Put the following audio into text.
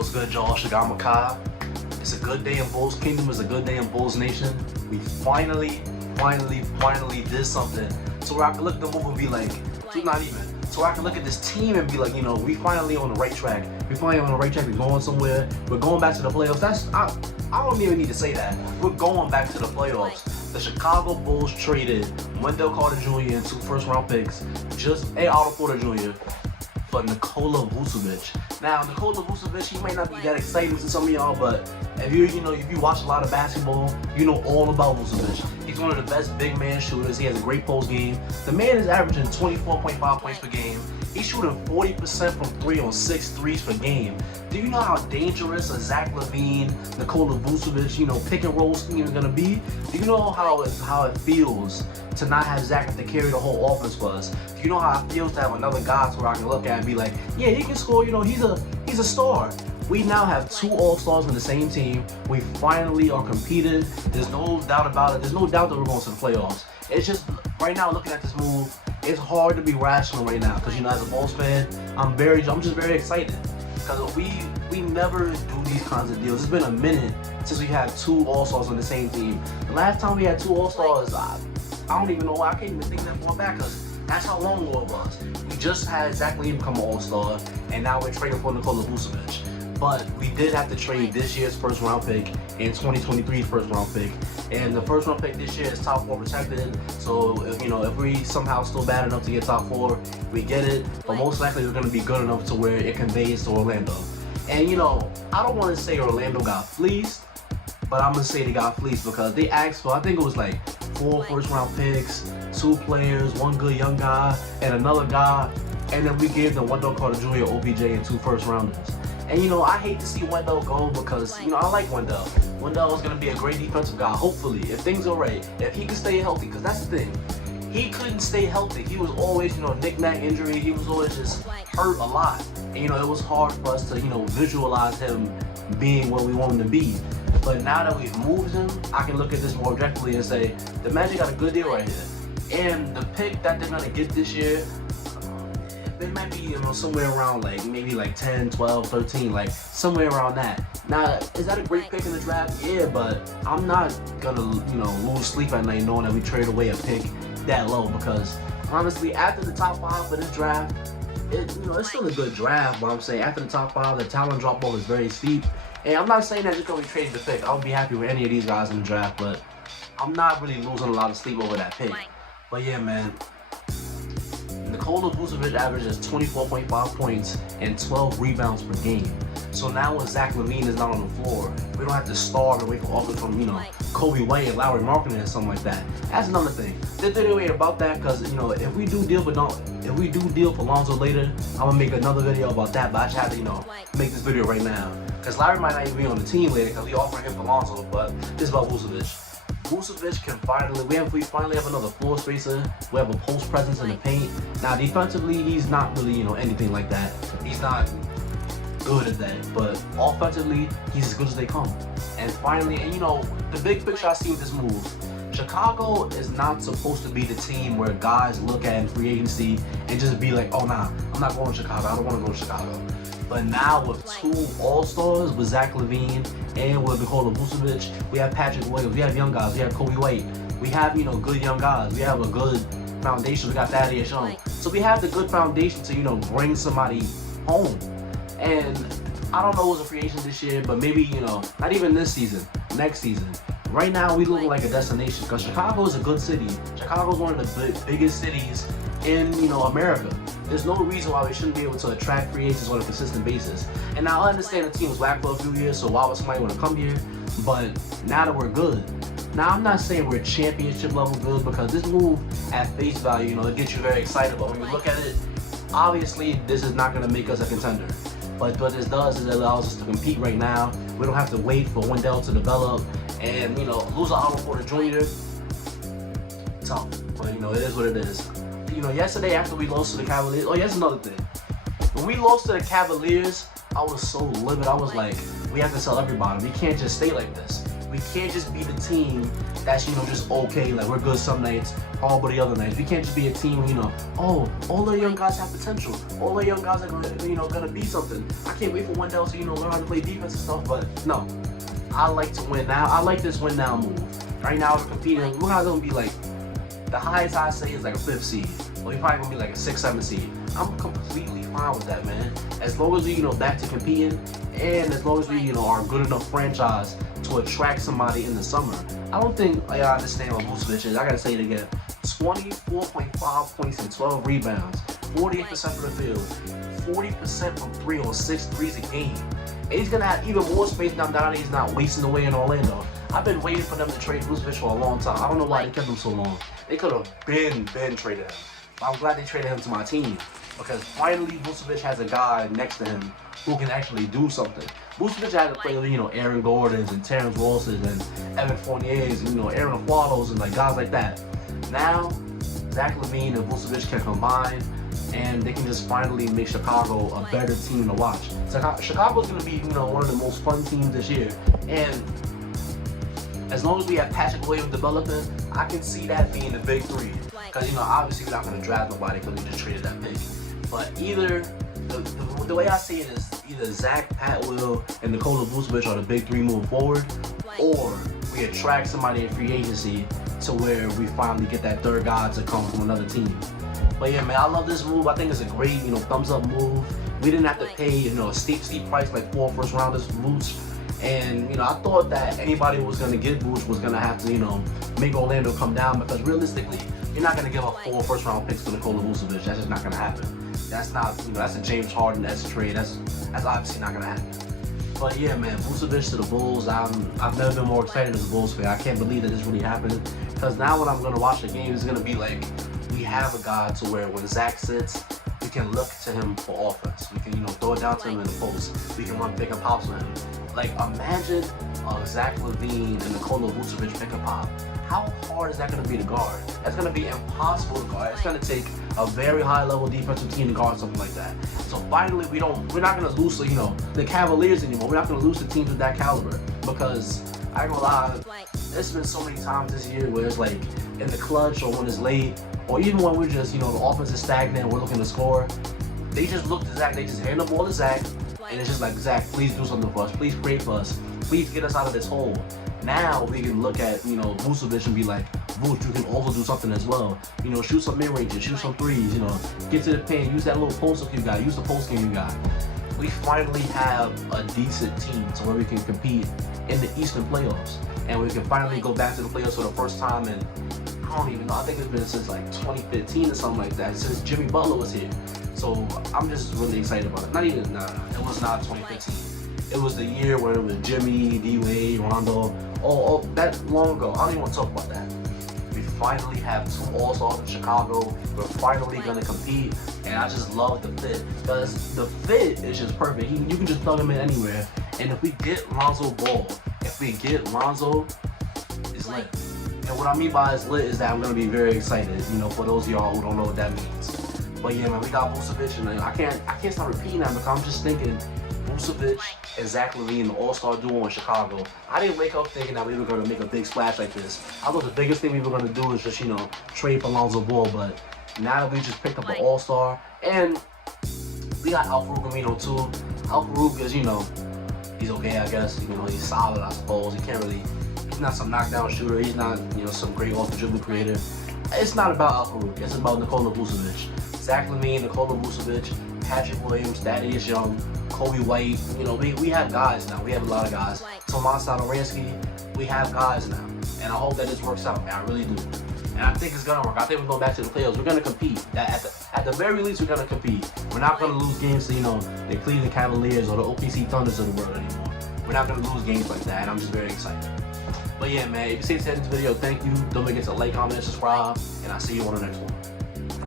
What's good, y'all? Shagam Makai. It's a good day in Bulls Kingdom. It's a good day in Bulls Nation. We finally did something to where I can look at the move and be like, not even. So I can look at this team and be like, you know, we finally on the right track. We finally on the right track. We're going somewhere. We're going back to the playoffs. I don't even need to say that. We're going back to the playoffs. The Chicago Bulls traded Wendell Carter Jr. and 2 first-round picks, and Otto Porter Jr. for Nikola Vucevic. Now, Nikola Vucevic, he might not be that exciting to some of y'all, but if you watch a lot of basketball, you know all about Vucevic. He's one of the best big man shooters. He has a great post game. The man is averaging 24.5 points per game. He's shooting 40% from 3 on 6 threes per game. Do you know how dangerous a Zach LaVine, Nikola Vucevic, pick and roll scheme is gonna be? Do you know how it feels to not have Zach have to carry the whole offense for us? Do you know how it feels to have another guy where I can look at and be like, yeah, he can score. He's a star. We now have 2 All-Stars on the same team. We finally are competing. There's no doubt about it. There's no doubt that we're going to the playoffs. It's just, right now, looking at this move, it's hard to be rational right now because, as a Bulls fan, I'm just very excited because we never do these kinds of deals. It's been a minute since we had 2 All-Stars on the same team. The last time we had 2 All-Stars, I don't even know why. I can't even think that far back because that's how long ago it was. We just had Zach LaVine become an All-Star, and now we're trading for Nikola Vucevic. But we did have to trade this year's first-round pick and 2023's first-round pick. And the first-round pick this year is top 4 protected. So, if we somehow still bad enough to get top 4, we get it. But most likely we're going to be good enough to where it conveys to Orlando. And, I don't want to say Orlando got fleeced, but I'm going to say they got fleeced because they asked for, I think it was like 4 first-round picks, 2 players, 1 good young guy, and another guy. And then we gave them Wendell Carter Jr., OBJ, and 2 first-rounders. And I hate to see Wendell go because, I like Wendell. Wendell is going to be a great defensive guy, hopefully, if things are right. If he can stay healthy, because that's the thing. He couldn't stay healthy. He was always, knick-knack injury. He was always just hurt a lot. And, it was hard for us to, visualize him being where we want him to be. But now that we've moved him, I can look at this more objectively and say, the Magic got a good deal right here. And the pick that they're going to get this year, it might be, somewhere around maybe 10, 12, 13, somewhere around that. Now, is that a great pick in the draft? Yeah, but I'm not gonna, lose sleep at night knowing that we trade away a pick that low because honestly, after the top 5 for this draft, it's still a good draft, but I'm saying after the top 5, the talent drop off is very steep. And I'm not saying that just because we traded the pick, I'll be happy with any of these guys in the draft, but I'm not really losing a lot of sleep over that pick. But yeah, man. Nikola Vucevic averages 24.5 points and 12 rebounds per game. So now when Zach LaVine is not on the floor, we don't have to starve and wait for offers from, Kobe White and Lowry Markkanen or something like that. That's another thing. There's no way about that because, if we do deal for Lonzo later, I'm going to make another video about that, but I just have to, make this video right now. Because Lowry might not even be on the team later because we offering him for Lonzo, but this is about Vucevic. Vucevic can we finally have another floor spacer. We have a post presence in the paint. Now defensively, he's not really, anything like that. He's not good at that. But offensively, he's as good as they come. And finally, the big picture I see with this move, Chicago is not supposed to be the team where guys look at in free agency and just be like, oh nah, I'm not going to Chicago. I don't want to go to Chicago. But now with 2 All-Stars, with Zach LaVine and with Nikola Vucevic, we have Patrick Williams, we have young guys, we have Kobe White, we have, good young guys, we have a good foundation, we got Thaddeus Young. So we have the good foundation to, bring somebody home. And I don't know who's a free agent this year, but maybe, not even this season, next season. Right now, we look like a destination because Chicago is a good city. Chicago is one of the biggest cities in, America. There's no reason why we shouldn't be able to attract free agents on a consistent basis. And now I understand the team was whack for a few years, so why would somebody want to come here? But now that we're good, now I'm not saying we're championship level good because this move at face value, it gets you very excited. But when you look at it, obviously this is not going to make us a contender. But what this does is it allows us to compete right now. We don't have to wait for Wendell to develop and, lose an Otto Porter Jr. Tough, but it is what it is. Yesterday after we lost to the Cavaliers, here's another thing. When we lost to the Cavaliers, I was so livid. I was like, we have to sell everybody. We can't just stay like this. We can't just be the team that's, just okay. Like, we're good some nights, horrible the other nights. We can't just be a team, oh, all the young guys have potential. All the young guys are gonna be something. I can't wait for Wendell to, learn how to play defense and stuff. But no, I like to win now. I like this win now move. Right now we're competing. We're not gonna be like, the highest I say is like a 5th seed. Or we're probably gonna be like a 6th, 7th seed. I'm completely fine with that, man. As long as we, back to competing, and as long as we, are a good enough franchise to attract somebody in the summer. I don't think I understand what Vucevic is. I gotta say it again. 24.5 points and 12 rebounds, 48% from the field, 40% from 3 on 6 threes a game. And he's gonna have even more space now that he's not wasting away in Orlando. I've been waiting for them to trade Vucevic for a long time. I don't know why they kept him so long. They could have been traded him. But I'm glad they traded him to my team, because finally Vucevic has a guy next to him who can actually do something. Vucevic had to play with, Aaron Gordons and Terrence Rosses and Evan Fournier's, and, Aaron Aflalos and like guys like that. Now, Zach LaVine and Vucevic can combine, and they can just finally make Chicago a better team to watch. Chicago's going to be, one of the most fun teams this year. And as long as we have Patrick Williams developing, I can see that being the big 3. Because, obviously we're not going to draft nobody because we just traded that pick. But either, the way I see it is either Zach, Pat Will, and Nikola Vucevic are the big 3 moving forward, or we attract somebody in free agency to where we finally get that 3rd guy to come from another team. But yeah, man, I love this move. I think it's a great, thumbs up move. We didn't have to pay, a steep price like 4 first rounders for Vooch. And, I thought that anybody who was going to get Vooch was going to have to, make Orlando come down, because realistically, you're not going to give up 4 first round picks for Nikola Vucevic. That's just not going to happen. That's not, that's a James Harden-esque trade. That's obviously not going to happen. But yeah, man, Vucevic to the Bulls. I've never been more excited as a Bulls fan. I can't believe that this really happened. Because now when I'm going to watch the game, it's going to be like, we have a guy to where when Zach sits, we can look to him for offense. We can, throw it down to him in the post. We can run pick and pops with him. Like, imagine Zach LaVine and Nikola Vucevic pick and pop. How hard is that going to be to guard? That's going to be impossible to guard. It's going to take a very high level defensive team to guard something like that. So finally, we're not going to lose, the Cavaliers anymore. We're not going to lose to teams with that caliber, because I ain't gonna lie, there's been so many times this year where it's like in the clutch, or when it's late, or even when we're just, the offense is stagnant, we're looking to score. They just look to Zach. They just hand the ball to Zach, and it's just like, Zach, please do something for us. Please create for us. Please get us out of this hole. Now we can look at, Vucevic and be like, Vuce, you can also do something as well. Shoot some mid-ranges, shoot some threes, get to the paint, use that little post up you got, use the post game you got. We finally have a decent team to where we can compete in the Eastern playoffs. And we can finally go back to the playoffs for the first time in, I don't even know, I think it's been since like 2015 or something like that, since Jimmy Butler was here. So I'm just really excited about it. It was not 2015. It was the year where it was Jimmy, D-Wade, Rondo, that long ago. I don't even want to talk about that. We finally have 2 All-Stars in Chicago. We're finally going to compete, and I just love the fit, because the fit is just perfect. You can just plug him in anywhere, and if we get Lonzo Ball, it's lit. And what I mean by it's lit is that I'm going to be very excited, for those of y'all who don't know what that means. But yeah, man, we got Vucevic, and I can't stop repeating that, because I'm just thinking Vucevic and Zach LaVine, the All-Star duo in Chicago. I didn't wake up thinking that we were going to make a big splash like this. I thought the biggest thing we were going to do is just, trade for Lonzo Ball, but now that we just picked up an All-Star, and we got Al-Farouq Amino too. Al-Farouq is, he's okay, I guess. He's solid, I suppose. He's not some knockdown shooter. He's not, some great off-the-dribble creator. It's not about Al-Farouq. It's about Nikola Vucevic. Zach LaVine, Nikola Vucevic, Patrick Williams, Thaddeus Young, Kobe White. We have guys now. We have a lot of guys. Tomas Satoransky, we have guys now. And I hope that this works out, man. I really do. And I think it's going to work. I think we're going back to the playoffs. We're going to compete. At the very least, we're going to compete. We're not going to lose games to, the Cleveland Cavaliers or the OKC Thunders of the world anymore. We're not going to lose games like that, and I'm just very excited. But yeah, man, if you see this video, thank you. Don't forget to like, comment, and subscribe, and I'll see you on the next one.